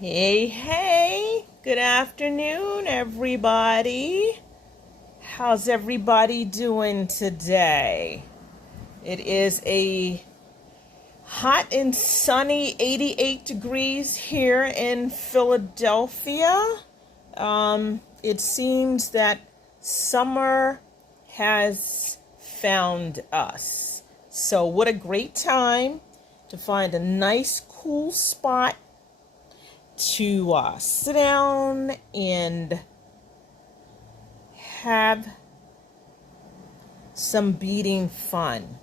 Hey, good afternoon, everybody. How's everybody doing today? It is a hot and sunny 88 degrees here in Philadelphia. It seems that summer has found us. So what a great time to find a nice cool spot to sit down and have some beading fun.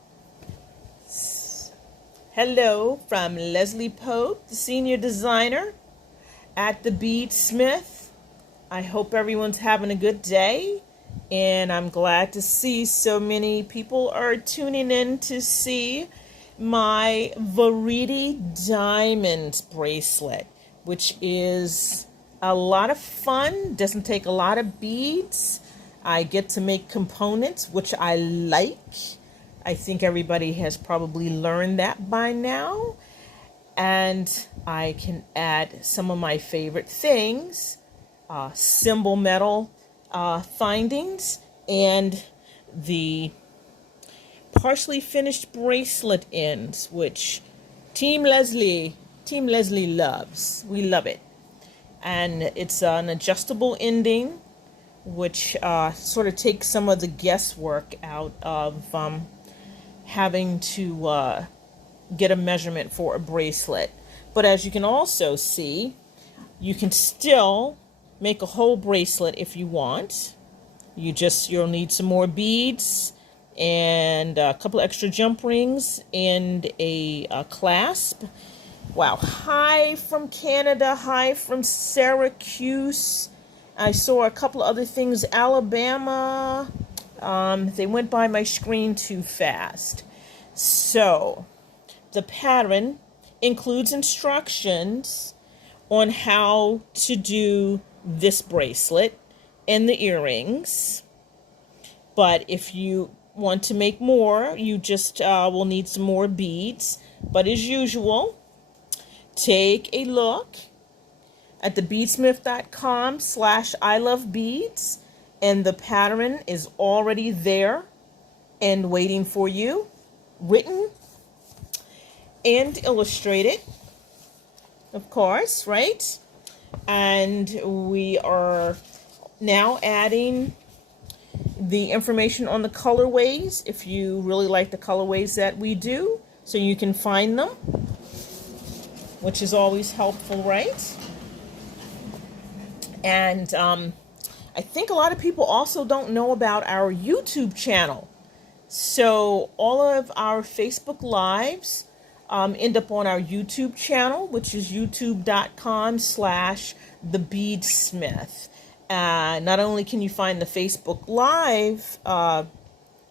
Hello from Leslie Pope, the senior designer at the BeadSmith. I hope everyone's having a good day, and I'm glad to see so many people are tuning in to see my Varidi diamond bracelet, which is a lot of fun, doesn't take a lot of beads. I get to make components, which I like. I think everybody has probably learned that by now. And I can add some of my favorite things, Cymbal metal findings, and the partially finished bracelet ends, which Team Leslie loves. We love it. And it's an adjustable ending, which sort of takes some of the guesswork out of having to get a measurement for a bracelet. But as you can also see, you can still make a whole bracelet if you want. You'll need some more beads and a couple extra jump rings and a clasp. Wow, hi from Canada, hi from Syracuse. I saw a couple other things, Alabama. They went by my screen too fast. So, the pattern includes instructions on how to do this bracelet and the earrings. But if you want to make more, you just will need some more beads. But as usual, take a look at the beadsmith.com/ilovebeads, and the pattern is already there and waiting for you, written and illustrated, of course, right? And we are now adding the information on the colorways, if you really like the colorways that we do, so you can find them, which is always helpful, right? And I think a lot of people also don't know about our YouTube channel. So all of our Facebook Lives end up on our YouTube channel, which is youtube.com/thebeadsmith. Not only can you find the Facebook Live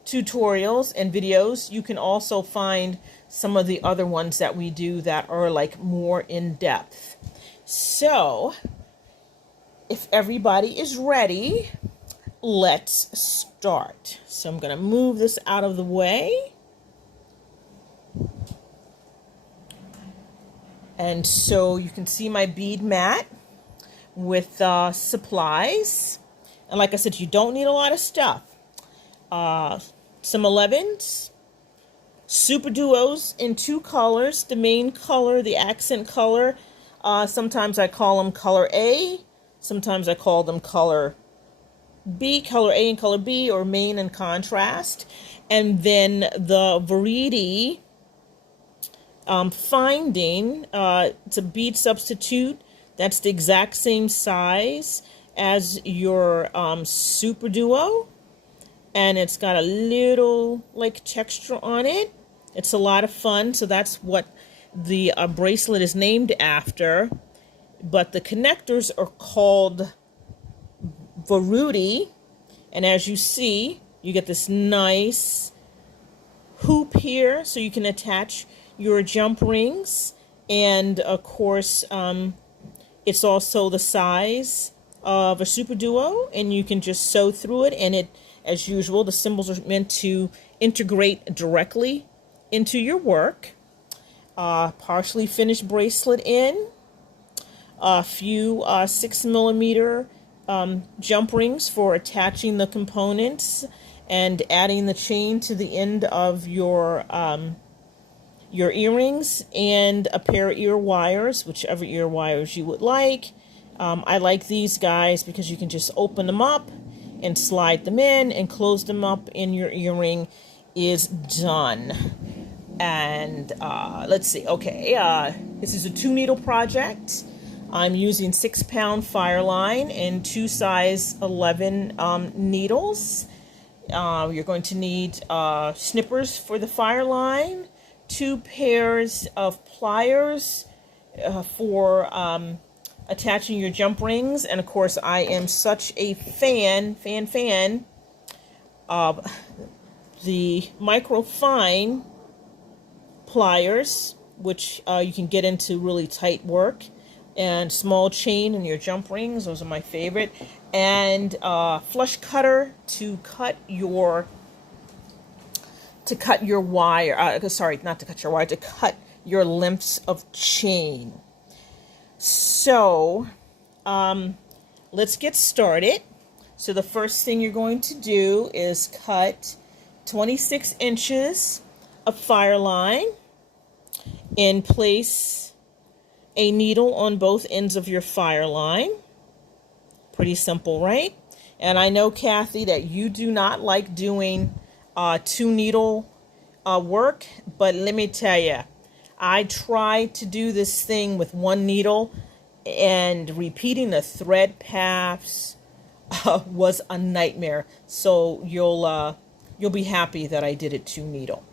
tutorials and videos, you can also find some of the other ones that we do that are like more in depth. So, if everybody is ready, let's start. So I'm going to move this out of the way. And so you can see my bead mat with supplies. And like I said, you don't need a lot of stuff. Some 11s, super duos in two colors, the main color, the accent color. Sometimes I call them color A. Sometimes I call them color B, color A and color B, or main and contrast. And then the Varidi finding, it's a bead substitute. That's the exact same size as your super duo. And it's got a little like texture on it. It's a lot of fun. So that's what the bracelet is named after. But the connectors are called Varidi. And as you see, you get this nice hoop here so you can attach your jump rings. And of course, it's also the size of a super duo, and you can just sew through it. And it, as usual, the symbols are meant to integrate directly into your work. Partially finished bracelet in. a few 6mm jump rings for attaching the components and adding the chain to the end of your earrings, and a pair of ear wires, whichever ear wires you would like. I like these guys because you can just open them up and slide them in and close them up, and your earring is done. And let's see. Okay, this is a 2-needle project. I'm using 6-pound fire line and 2 size 11 needles. You're going to need snippers for the fire line, 2 pairs of pliers for attaching your jump rings, and of course I am such a fan of the microfine pliers, which you can get into really tight work, and small chain in your jump rings. Those are my favorite. And flush cutter to cut your wire. Sorry, not to cut your wire, to cut your lengths of chain. So let's get started. So the first thing you're going to do is cut 26 inches of fire line and place a needle on both ends of your fire line. Pretty simple, right? And I know, Kathy, that you do not like doing 2-needle work, but let me tell you, I tried to do this thing with 1 needle, and repeating the thread paths was a nightmare. So you'll be happy that I did it 2-needle.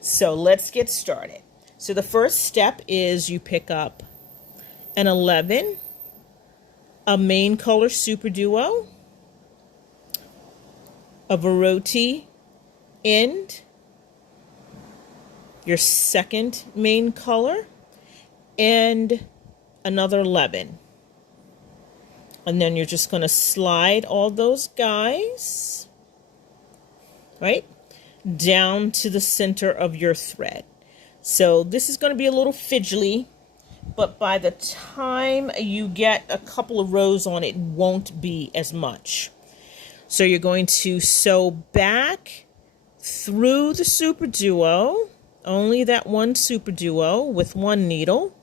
So let's get started. So the first step is you pick up an 11, a main color super duo, a Varidi end, your second main color, and another 11. And then you're just going to slide all those guys, right, down to the center of your thread. So this is going to be a little fidgety, but by the time you get a couple of rows on, it won't be as much. So you're going to sew back through the super duo, only that one super duo with 1 needle,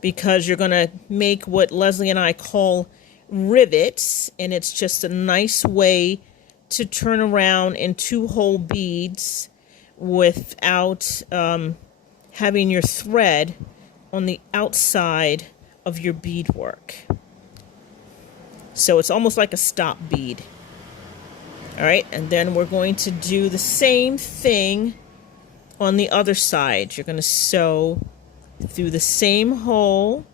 because you're going to make what Leslie and I call rivets, and it's just a nice way to turn around in 2 whole beads without having your thread on the outside of your beadwork. So it's almost like a stop bead. All right, and then we're going to do the same thing on the other side. You're going to sew through the same hole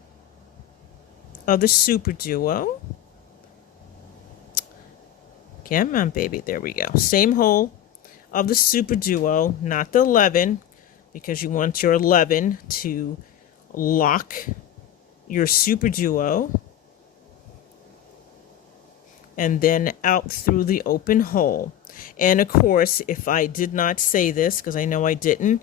of the super duo. Come on, baby. There we go. Same hole of the super duo, not the 11, because you want your 11 to lock your super duo. And then out through the open hole. And of course, if I did not say this, because I know I didn't,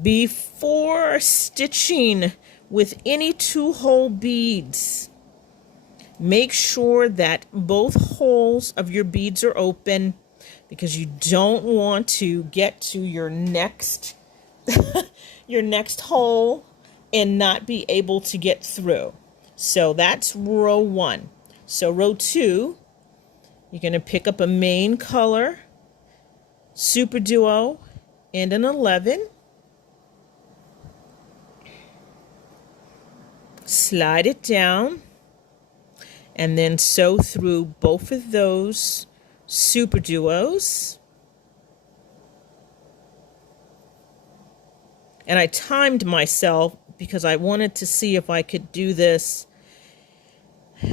before stitching with any 2-hole beads, make sure that both holes of your beads are open, because you don't want to get to your next your next hole and not be able to get through. So that's row 1. So row 2, you're going to pick up a main color super duo and an 11. Slide it down and then sew through both of those super duos. And I timed myself because I wanted to see if I could do this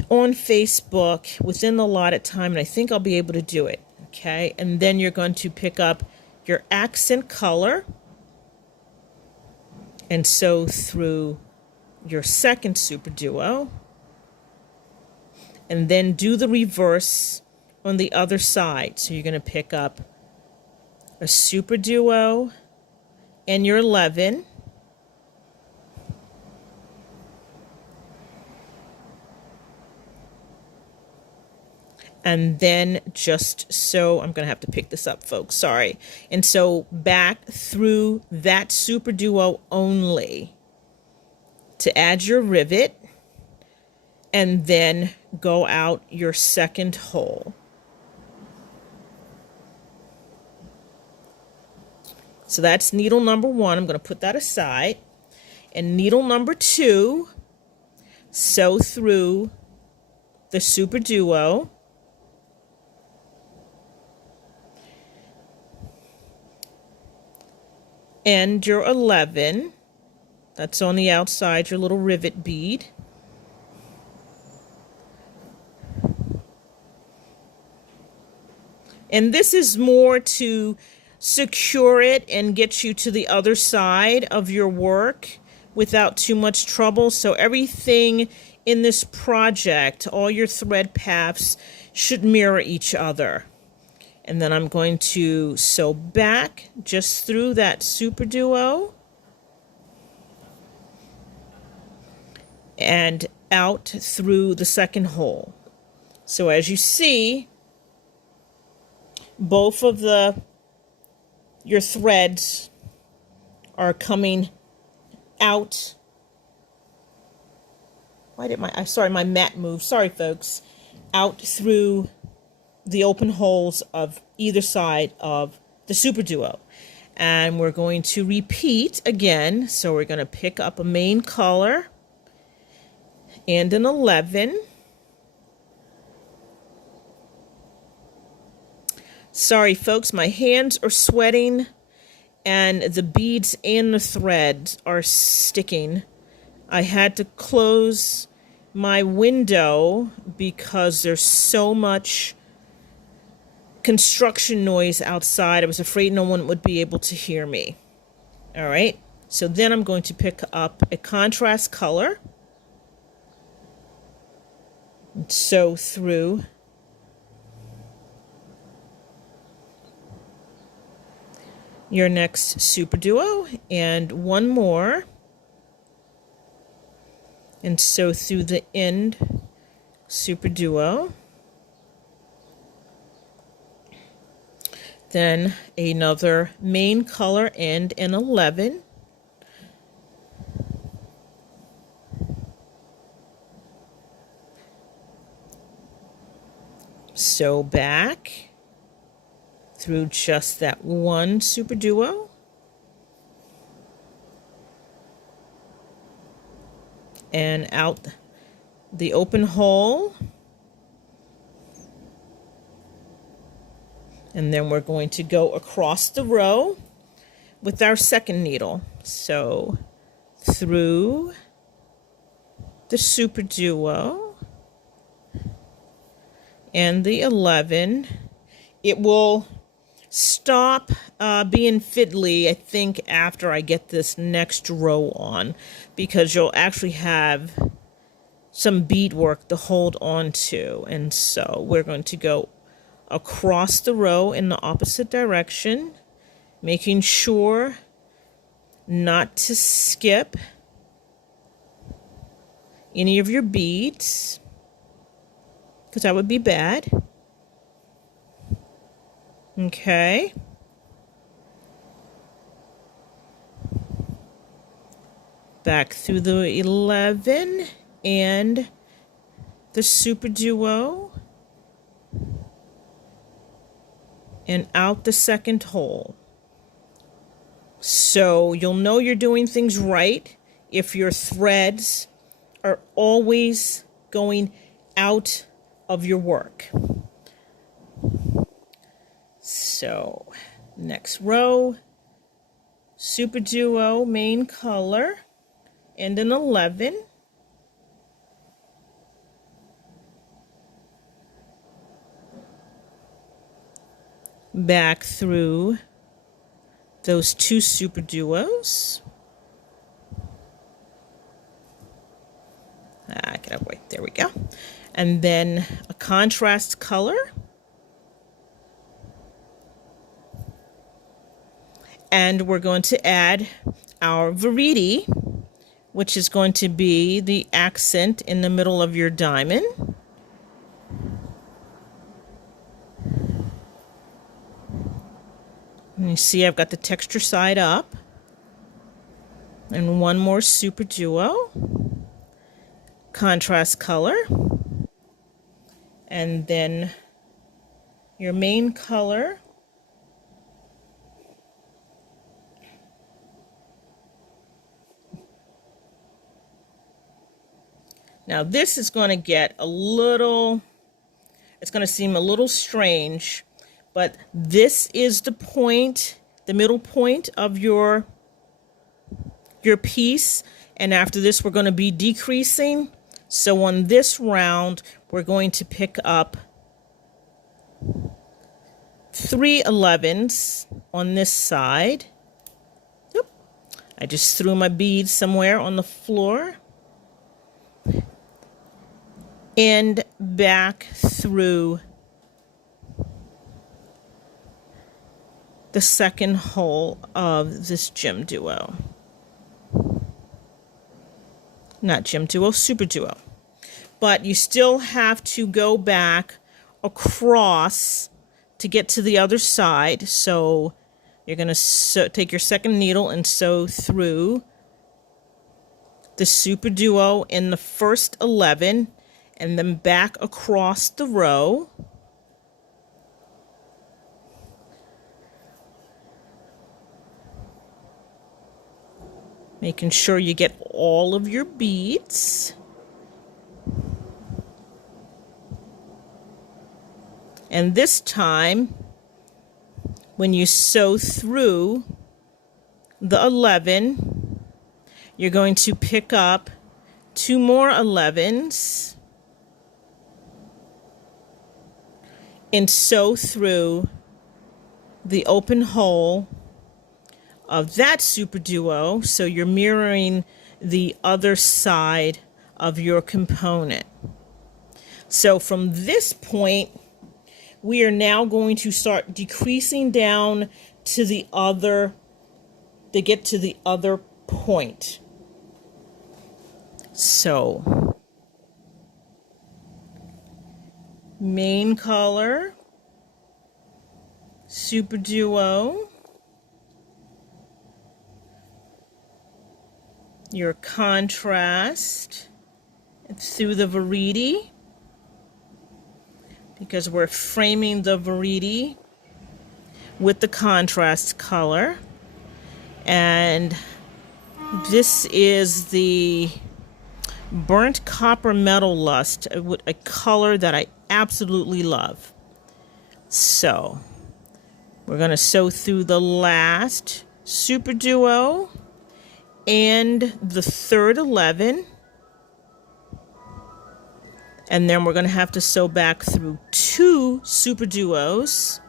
on Facebook within the allotted time, and I think I'll be able to do it. Okay, and then you're going to pick up your accent color and sew through your second super duo, and then do the reverse on the other side. So you're going to pick up a super duo and your 11, And then just so, I'm going to have to pick this up, folks, sorry. And so back through that super duo only to add your rivet, and then go out your second hole. So that's needle number 1. I'm going to put that aside. And needle number 2, sew through the super duo. And your 11, that's on the outside, your little rivet bead. And this is more to secure it and get you to the other side of your work without too much trouble. So everything in this project, all your thread paths should mirror each other. And then I'm going to sew back just through that super duo and out through the second hole. So as you see, both of your threads are coming out. Why did my mat move? Sorry, folks. Out through the open holes of either side of the super duo. And we're going to repeat again. So we're going to pick up a main color and an 11. Sorry, folks, my hands are sweating and the beads and the threads are sticking. I had to close my window because there's so much construction noise outside. I was afraid no one would be able to hear me. All right, so then I'm going to pick up a contrast color and sew through your next super duo and one more, and sew through the end super duo. Then another main color and an 11. Sew back through just that one super duo. And out the open hole. And then we're going to go across the row with our second needle. So through the super duo and the 11. It will stop being fiddly, I think, after I get this next row on, because you'll actually have some beadwork to hold on to. And so we're going to go across the row in the opposite direction, making sure not to skip any of your beads, because that would be bad. Okay. Back through the 11 and the super duo and out the second hole. So you'll know you're doing things right if your threads are always going out of your work. So next row, super duo, main color, and an 11. Back through those two super duos. Get up right there we go. And then a contrast color. And we're going to add our Varidi, which is going to be the accent in the middle of your diamond. And you see I've got the texture side up. And one more super duo. Contrast color. And then your main color. Now this is going to get a little, it's going to seem a little strange, but this is the point, the middle point of your piece. And after this, we're going to be decreasing. So on this round, we're going to pick up 3 11s on this side. Oop. I just threw my bead somewhere on the floor. And back through the second hole of this gem duo. Not gem duo, super duo. But you still have to go back across to get to the other side. So you're going to take your second needle and sew through the super duo in the first 11 and then back across the row. Making sure you get all of your beads. And this time, when you sew through the 11, you're going to pick up 2 more 11s and sew through the open hole of that super duo, so you're mirroring the other side of your component. So from this point, we are now going to start decreasing down to the other, to get to the other point. So main color, super duo, your contrast through the Varidi, because we're framing the Varidi with the contrast color. And this is the burnt copper metal lust, a color that I absolutely love. So we're going to sew through the last super duo and the third 11, and then we're going to have to sew back through 2 super duos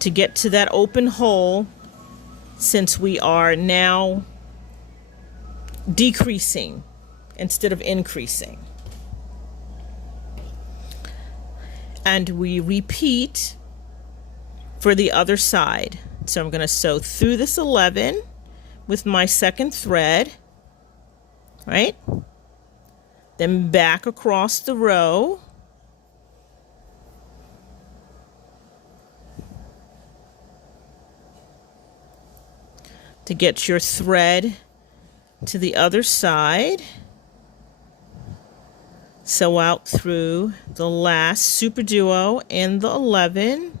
to get to that open hole, since we are now decreasing instead of increasing. And we repeat for the other side. So I'm going to sew through this 11 with my second thread, right? Then back across the row. To get your thread to the other side. Sew out through the last super duo and the 11.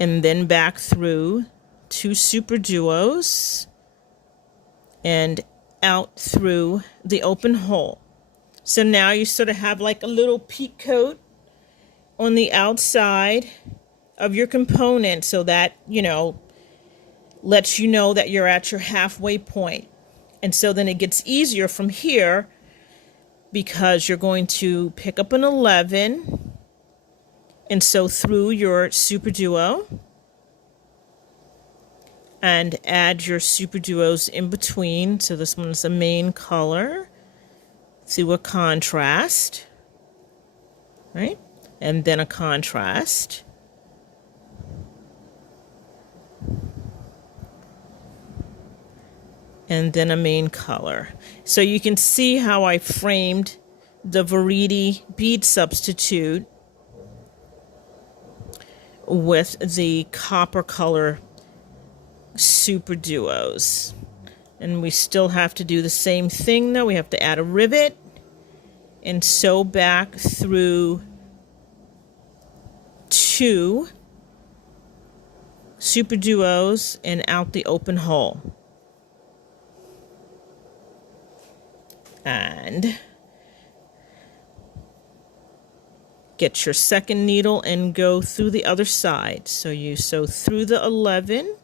And then back through 2 super duos and out through the open hole. So now you sort of have like a little peak coat on the outside of your component, so that, you know, lets you know that you're at your halfway point. And so then it gets easier from here, because you're going to pick up an 11 and sew through your super duo and add your super duos in between. So this one's the main color through a contrast, right? And then a contrast. And then a main color. So you can see how I framed the Varidi bead substitute with the copper color super duos. And we still have to do the same thing though. We have to add a rivet and sew back through 2 super duos and out the open hole. And get your second needle and go through the other side. So you sew through the 11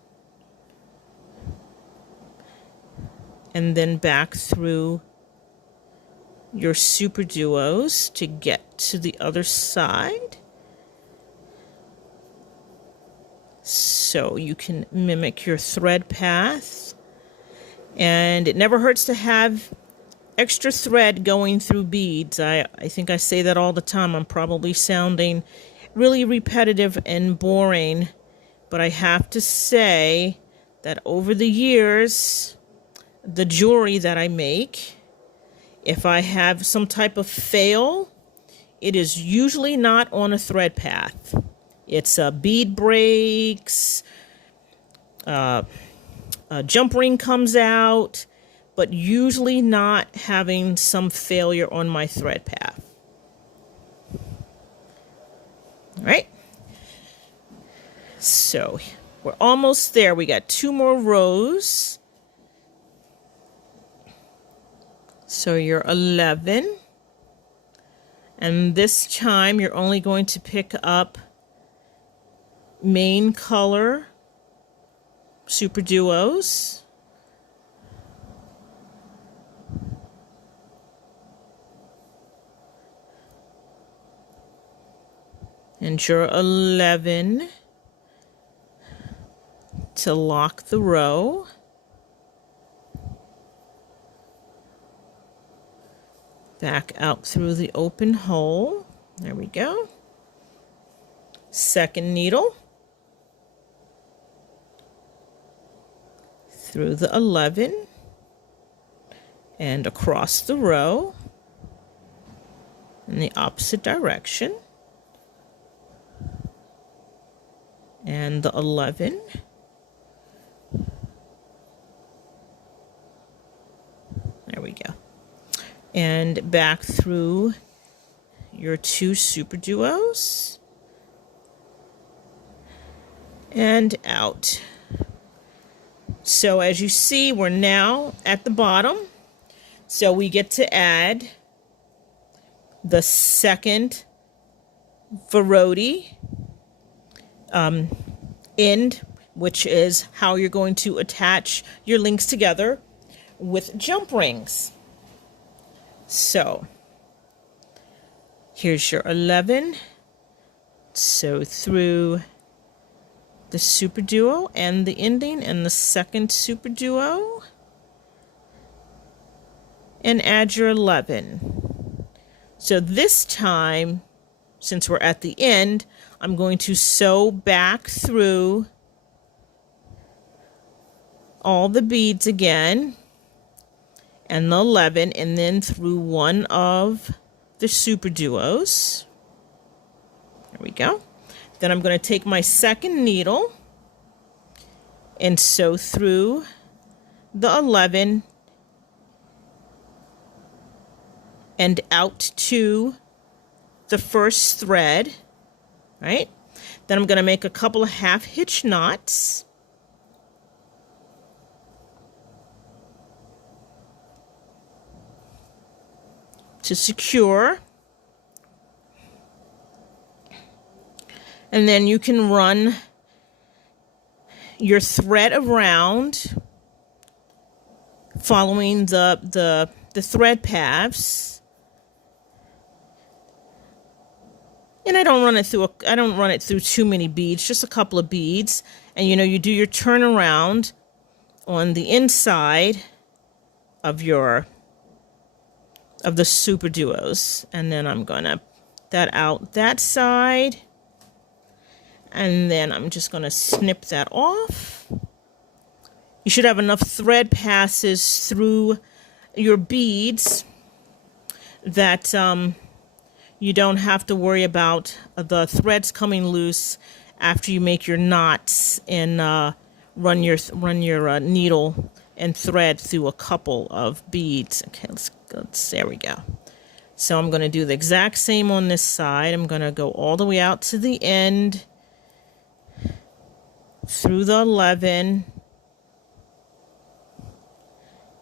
and then back through your super duos to get to the other side. So you can mimic your thread path. And it never hurts to have extra thread going through beads. I think I say that all the time. I'm probably sounding really repetitive and boring, but I have to say that over the years, the jewelry that I make, if I have some type of fail, it is usually not on a thread path. It's bead breaks, a jump ring comes out, but usually not having some failure on my thread path. All right. So we're almost there. We got 2 more rows. So you're 11. And this time you're only going to pick up main color super duos. And you're 11 to lock the row. Back out through the open hole. There we go. Second needle. Through the 11 and across the row in the opposite direction. And the 11. There we go. And back through your 2 super duos. And out. So as you see, we're now at the bottom. So we get to add the second Varidi end, which is how you're going to attach your links together with jump rings. So here's your 11. So through the super duo and the ending and the second super duo, and add your 11. So this time, since we're at the end, I'm going to sew back through all the beads again and the 11, and then through one of the super duos. There we go. Then I'm going to take my second needle and sew through the 11 and out to the first thread, right? Then I'm going to make a couple of half hitch knots. To secure. And then you can run your thread around following the thread paths. And I don't run it through too many beads, just a couple of beads. And you know, you do your turnaround on the inside of the super duos. And then I'm gonna that out that side. And then I'm just gonna snip that off. You should have enough thread passes through your beads that you don't have to worry about the threads coming loose after you make your knots and run your needle and thread through a couple of beads. Okay, there we go. So I'm going to do the exact same on this side. I'm going to go all the way out to the end through the 11,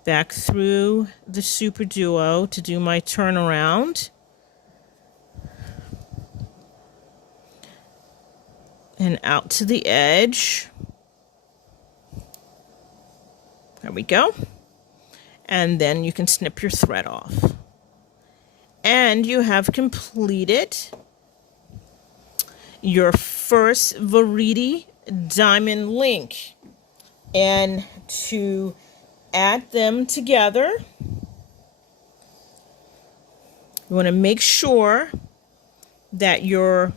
back through the super duo to do my turnaround, and out to the edge. There we go. And then you can snip your thread off. And you have completed your first Varidi diamond link. And to add them together, you want to make sure that your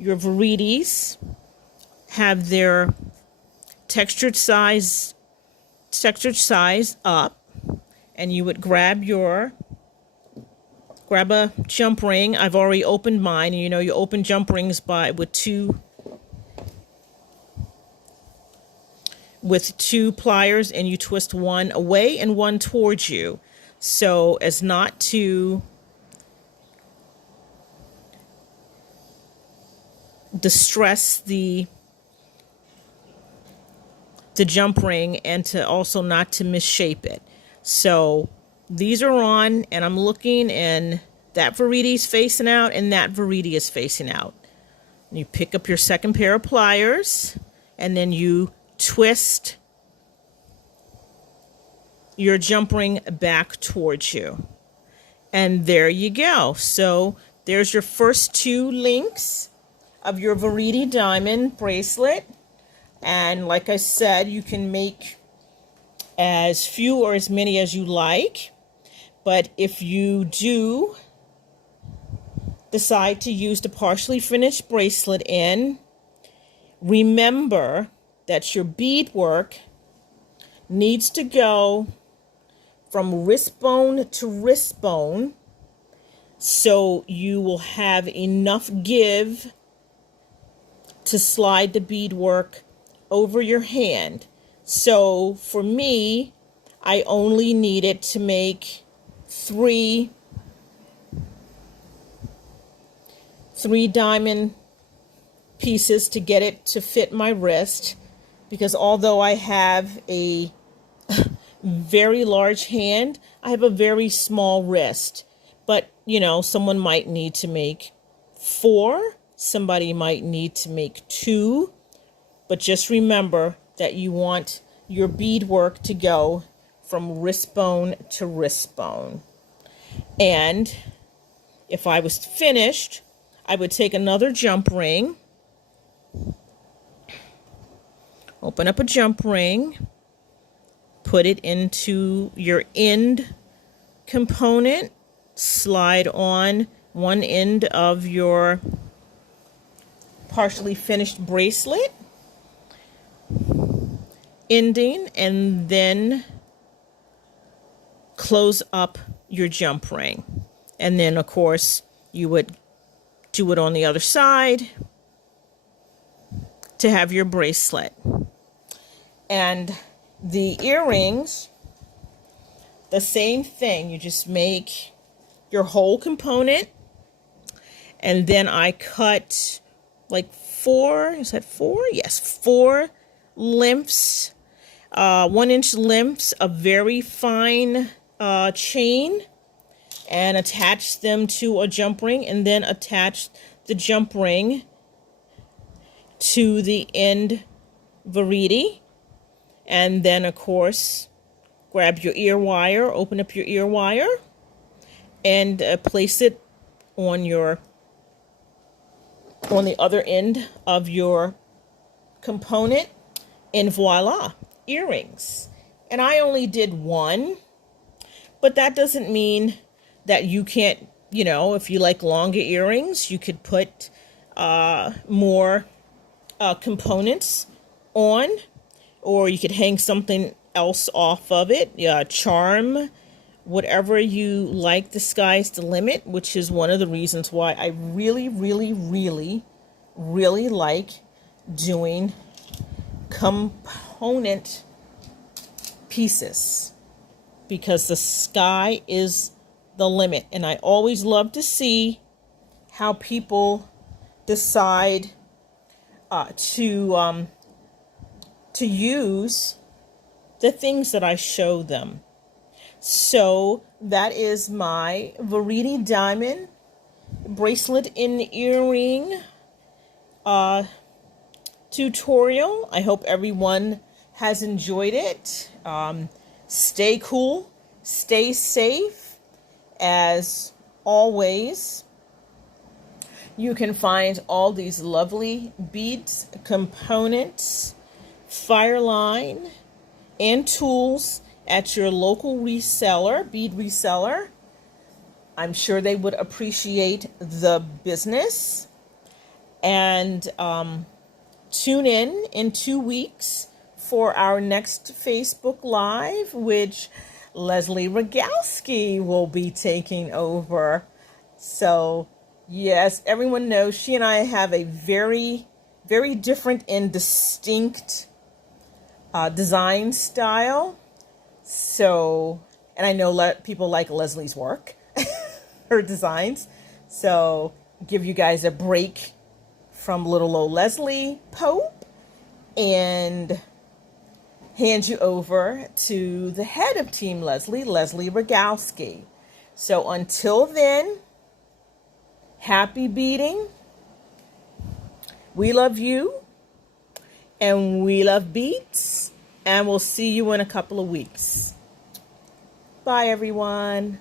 Varidis have their textured size up, and you would grab a jump ring. I've already opened mine, and you know you open jump rings with two pliers, and you twist one away and one towards you, so as not to distress the jump ring, and to also not to misshape it. So these are on, and I'm looking, and that Varidi is facing out and that Varidi is facing out. You pick up your second pair of pliers, and then you twist your jump ring back towards you. And there you go. So there's your first two links of your Varidi diamond bracelet. And like I said, you can make as few or as many as you like. But if you do decide to use the partially finished bracelet in, remember that your beadwork needs to go from wrist bone to wrist bone, so you will have enough give to slide the beadwork over your hand. So for me, I only needed to make three diamond pieces to get it to fit my wrist, because although I have a very large hand, I have a very small wrist. But you know, someone might need to make 4, somebody might need to make 2, but just remember that you want your beadwork to go from wrist bone to wrist bone. And if I was finished, I would take another jump ring, open up a jump ring, put it into your end component, slide on one end of your partially finished bracelet, ending, and then close up your jump ring. And then of course you would do it on the other side to have your bracelet. And the earrings, the same thing. You just make your whole component, and then I cut like 4, is that 4? Yes, 4 lengths, 1-inch lengths of very fine chain, and attach them to a jump ring, and then attach the jump ring to the end Varidi. And then of course grab your ear wire, open up your ear wire, and place it on the other end of your component, and voila, earrings. And I only did 1, but that doesn't mean that you can't, you know, if you like longer earrings, you could put more components on, or you could hang something else off of it, charm, whatever you like. The sky's the limit, which is one of the reasons why I really, really, really really like doing component pieces because the sky is the limit. And I always love to see how people decide to use the things that I show them. So that is my Varidi diamond bracelet and earring tutorial. I hope everyone has enjoyed it. Stay cool, stay safe. As always, you can find all these lovely beads, components, fire line, and tools at your local reseller, bead reseller. I'm sure they would appreciate the business. And tune in 2 weeks for our next Facebook Live, which Leslie Rogalski will be taking over. So, yes, everyone knows she and I have a very, very different and distinct design style. So, and I know people like Leslie's work, her designs. So, give you guys a break from little old Leslie Pope and hand you over to the head of Team Leslie, Leslie Rogalski. So until then, happy beading. We love you and we love beads, and we'll see you in a couple of weeks. Bye, everyone.